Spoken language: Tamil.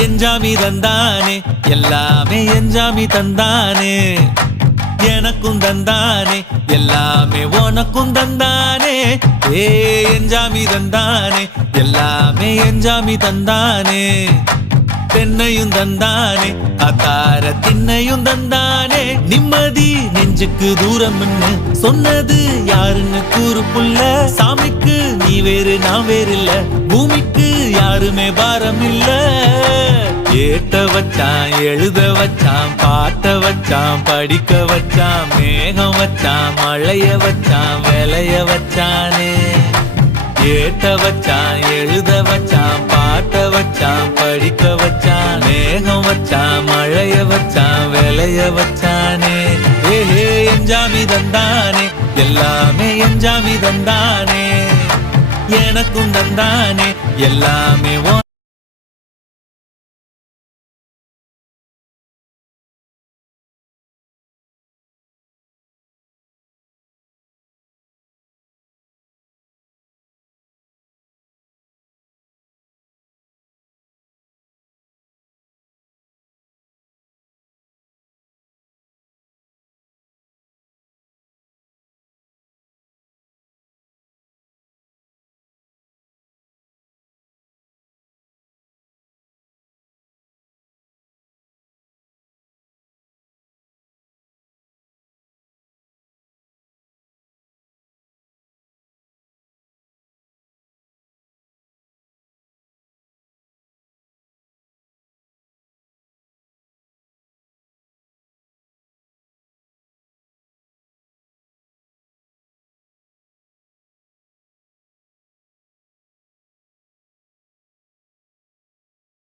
எஞ்சாமி தந்தானே எல்லாமே எஞ்சாமி தந்தானே எனக்கும் தந்தானே எல்லாமே உனக்கும் தந்தானே ஏ எஞ்சாமி தந்தானே எல்லாமே எஞ்சாமி தந்தானே தென்னையும் தந்தானே அத்தார திண்ணையும் தந்தானே நிம்மதி நெஞ்சுக்கு தூரம்னு சொன்னது யாருன்னு கூறு புள்ள சாமிக்கு நீ வேறு நான் வேறு இல்ல பூமிக்கு யாருமே பாரம் இல்ல ஏட்ட வச்சான் எழுத வச்சான் பாட்ட வச்சான் படிக்க வச்சான் மேகம் வச்சான் மழைய வச்சான் விளைய வச்சானே ஏட்ட வச்சான் எழுத வச்சான் பாட்ட வச்சான் படிக்க வச்சான் மேகம் வச்சான் மழைய வச்சான் விளைய வச்சானே ஏஹே எஞ்சாமி தந்தானே எல்லாமே எஞ்சாமி தந்தானே எனக்கும் தந்தானே எல்லாமே